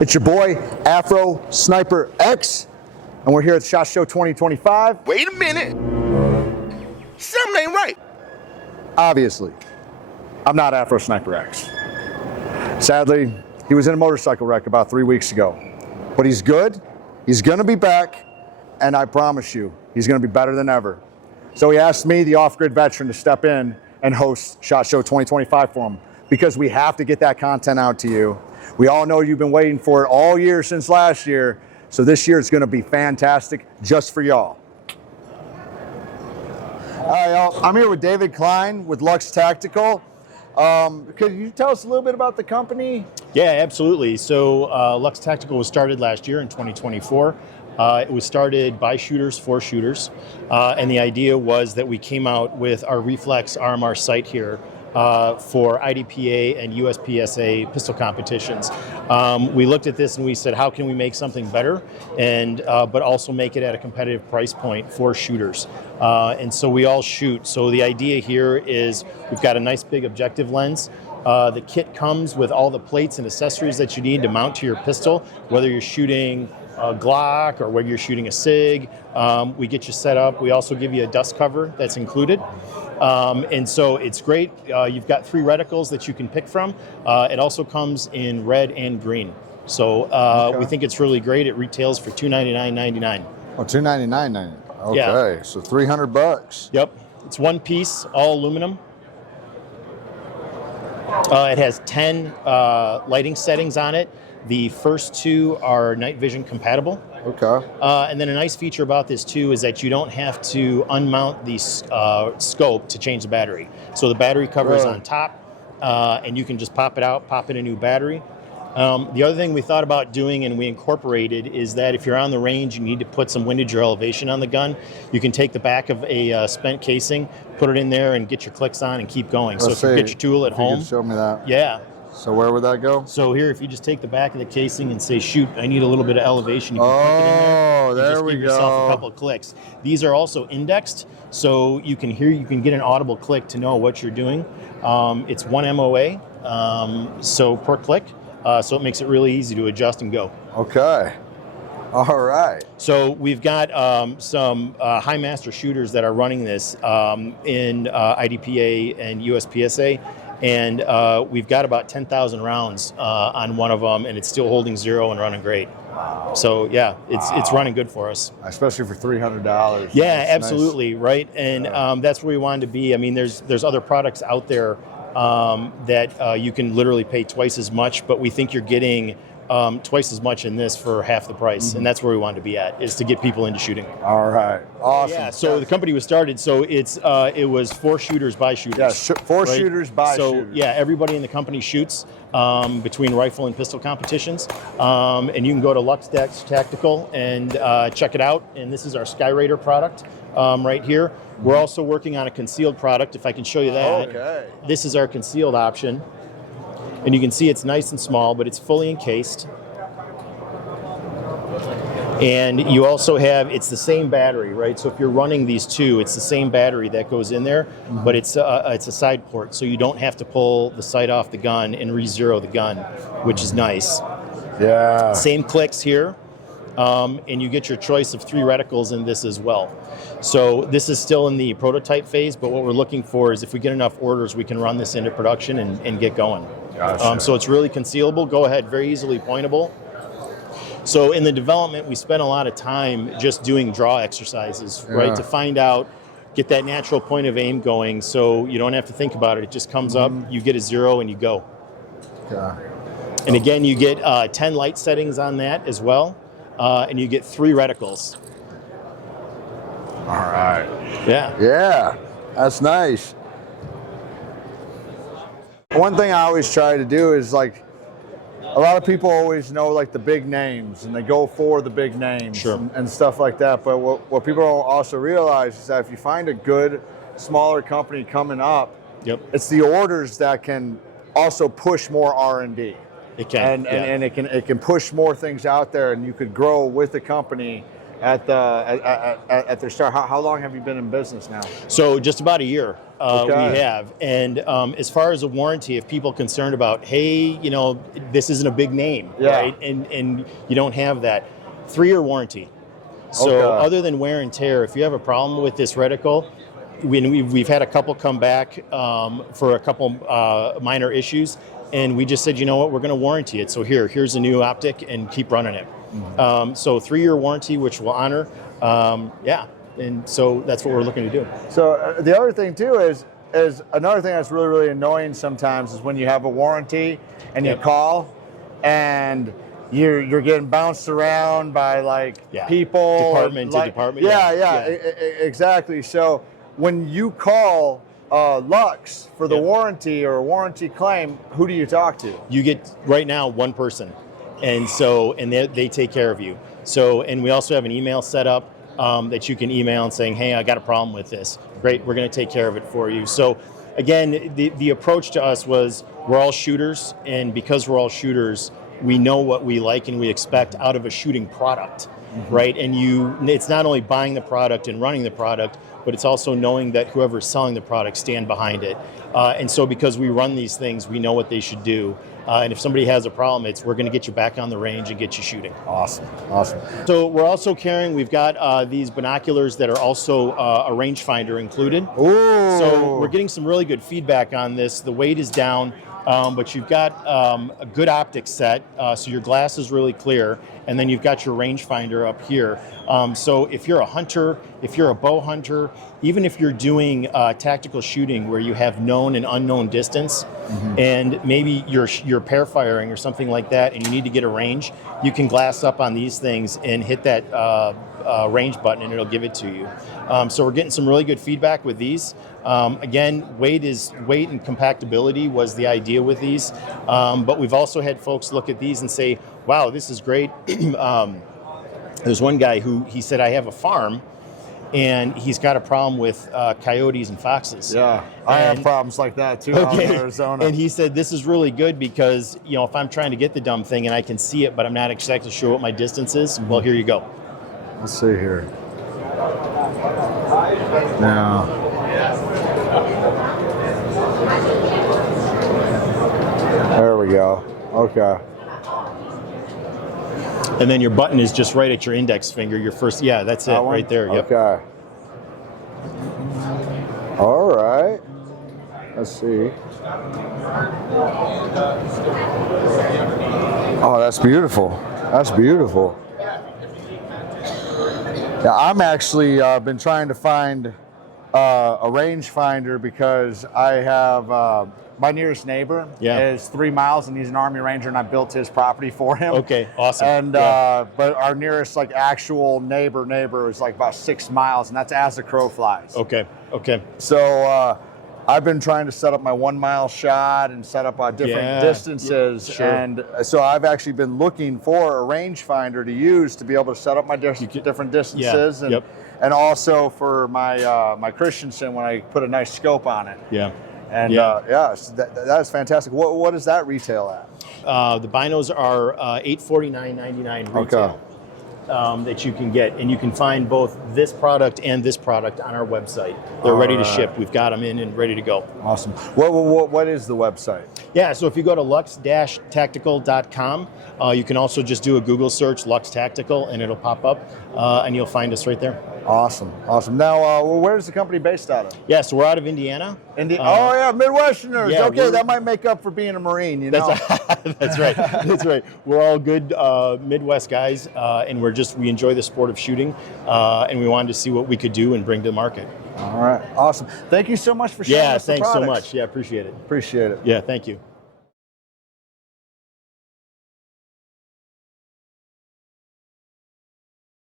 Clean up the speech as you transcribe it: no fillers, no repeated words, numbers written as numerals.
It's your boy, Afro Sniper X, and we're here at SHOT Show 2025. Wait a minute. Something ain't right. Obviously, I'm not Afro Sniper X. Sadly, he was in a motorcycle wreck about 3 weeks ago. But he's good, he's gonna be back, and I promise you, he's gonna be better than ever. So he asked me, the off-grid veteran, to step in and host SHOT Show 2025 for him, because we have to get that content out to you. We all know you've been waiting for it all year since last year, so this year it's gonna be fantastic just for y'all. All right, y'all, I'm here with David Kline with Lux Tactical. Could you tell us a little bit about the company? Yeah, absolutely. So Lux Tactical was started last year in 2024. It was started by shooters for shooters. And the idea was that we came out with our reflex RMR sight here for IDPA and USPSA pistol competitions. We looked at this and we said, how can we make something better, and but also make it at a competitive price point for shooters? And so we all shoot. So the idea here is we've got a nice big objective lens. The kit comes with all the plates and accessories that you need to mount to your pistol, whether you're shooting a Glock or whether you're shooting a SIG. We get you set up. We also give you a dust cover that's included. And so it's great. You've got 3 reticles that you can pick from. It also comes in red and green. So Okay. we think it's really great. It retails for $299.99. Oh, $299.99. Okay, Yeah. so $300. Yep. It's one piece, all aluminum. It has 10 lighting settings on it. The first 2 are night vision compatible. Okay. And then a nice feature about this too is that you don't have to unmount the scope to change the battery. So the battery cover is on top, and you can just pop it out, pop in a new battery. The other thing we thought about doing and we incorporated is that if you're on the range, you need to put some windage or elevation on the gun. You can take the back of a spent casing, put it in there, and get your clicks on and keep going. So if you get your tool at home, you could show me that. yeah. So where would that go? So here, if you just take the back of the casing and say, shoot, I need a little bit of elevation, you can click it in there. Oh, there we give yourself go. a couple of clicks. These are also indexed, so you can get an audible click to know what you're doing. It's 1 MOA, so per click, so it makes it really easy to adjust and go. Okay. All right. So we've got some high master shooters that are running this in IDPA and USPSA. And we've got about 10,000 rounds on one of them, and it's still holding 0 and running great. Wow. So yeah, it's running good for us. Especially for $300. Yeah, That's absolutely, nice. right? And that's where we wanted to be. I mean, there's other products out there that you can literally pay twice as much, but we think you're getting twice as much in this for half the price, and that's where we wanted to be at, is to get people into shooting. All right. Awesome. Yeah, so the company was started, so it was for shooters by shooters. Yeah, for right? shooters by shooters. So yeah, everybody in the company shoots between rifle and pistol competitions, and you can go to Lux Tactical and check it out. And this is our Sky Raider product right here. We're also working on a concealed product, if I can show you that. Okay. This is our concealed option. And you can see it's nice and small, but it's fully encased. And you also have, it's the same battery, right? So if you're running these 2, it's the same battery that goes in there, but it's a side port, so you don't have to pull the sight off the gun and re-zero the gun, which is nice. Yeah. Same clicks here, and you get your choice of 3 reticles in this as well. So this is still in the prototype phase, but what we're looking for is if we get enough orders, we can run this into production and get going. Gotcha. So it's really concealable, go ahead, very easily pointable. So in the development, we spent a lot of time just doing draw exercises, right? To find out, get that natural point of aim going, so you don't have to think about it. It just comes up, you get a 0 and you go. Okay. And again, you get 10 light settings on that as well, and you get 3 reticles. All right. Yeah. Yeah, that's nice. One thing I always try to do is, like, a lot of people always know, like, the big names, and they go for the big names. Sure. and stuff like that. But what people don't also realize is that if you find a good, smaller company coming up, Yep. it's the orders that can also push more R&D. It can. And it can push more things out there, and you could grow with the company at their start. How long have you been in business now? So just about a year Okay. we have. And as far as a warranty, if people are concerned about, hey, you know, this isn't a big name, Yeah. right? And you don't have that 3-year warranty. So Okay. other than wear and tear, if you have a problem with this reticle, we've had a couple come back for a couple minor issues, and we just said, you know what, we're going to warranty it. So here's a new optic, and keep running it. So 3-year warranty, which we'll honor. Yeah, and so that's what we're looking to do. So the other thing too is another thing that's really, really annoying sometimes is when you have a warranty and you Yep. call and you're getting bounced around by like Yeah. people. Department to like, department. Yeah, Yeah. exactly. So when you call Lux for the Yep. warranty or a warranty claim, who do you talk to? You get right now one person, and they take care of you. So, and we also have an email set up that you can email and saying, hey, I got a problem with this. Great, we're going to take care of it for you. So again, the approach to us was, we're all shooters, and because we're all shooters, we know what we like and we expect out of a shooting product, right? And it's not only buying the product and running the product, but it's also knowing that whoever's selling the product stand behind it. And so because we run these things, we know what they should do. And if somebody has a problem, we're going to get you back on the range and get you shooting. Awesome. So we're also carrying, we've got these binoculars that are also a rangefinder included. Ooh. So we're getting some really good feedback on this. The weight is down, but you've got a good optic set, so your glass is really clear, and then you've got your rangefinder up here. So if you're a hunter, if you're a bow hunter, even if you're doing tactical shooting where you have known and unknown distance, and maybe you're pair firing or something like that, and you need to get a range, you can glass up on these things and hit that range button, and it'll give it to you. So we're getting some really good feedback with these. Again, weight and compactability was the idea with these, but we've also had folks look at these and say, wow, this is great. There's one guy who he said, I have a farm, and he's got a problem with coyotes and foxes. Yeah, I have problems like that too out in Arizona. And he said, this is really good because, you know, if I'm trying to get the dumb thing and I can see it, but I'm not exactly sure what my distance is, well, here you go. Let's see here. Now, there we go. Okay. And then your button is just right at your index finger. Your first, yeah, that's it, right there. Yep. Okay. All right. Let's see. Oh, that's beautiful. That's beautiful. Yeah, I'm actually been trying to find a rangefinder because I have my nearest neighbor is 3 miles, and he's an Army Ranger, and I built his property for him. Okay, awesome. And but our nearest like actual neighbor is like about 6 miles, and that's as the crow flies. Okay. So I've been trying to set up my 1 mile shot and set up different distances. Sure. And so I've actually been looking for a rangefinder to use to be able to set up my different distances. And, and also for my my Christensen when I put a nice scope on it. Yeah. And so that is fantastic. What does that retail at? The binos are $849.99 retail. Okay. That you can get, and you can find both this product and this product on our website. They're ready to ship. We've got them in and ready to go. Awesome. What is the website? Yeah, so if you go to lux-tactical.com, you can also just do a Google search, Lux Tactical, and it'll pop up, and you'll find us right there. Awesome. Now, where's the company based out of? Yeah, so we're out of Indiana. Oh yeah, Midwesterners. Yeah, okay, that might make up for being a Marine. You know. That's right. That's right. We're all good Midwest guys, and we enjoy the sport of shooting, and we wanted to see what we could do and bring to the market. All right, awesome. Thank you so much for sharing. Yeah, thanks so much. Yeah, appreciate it. Appreciate it. Yeah, thank you.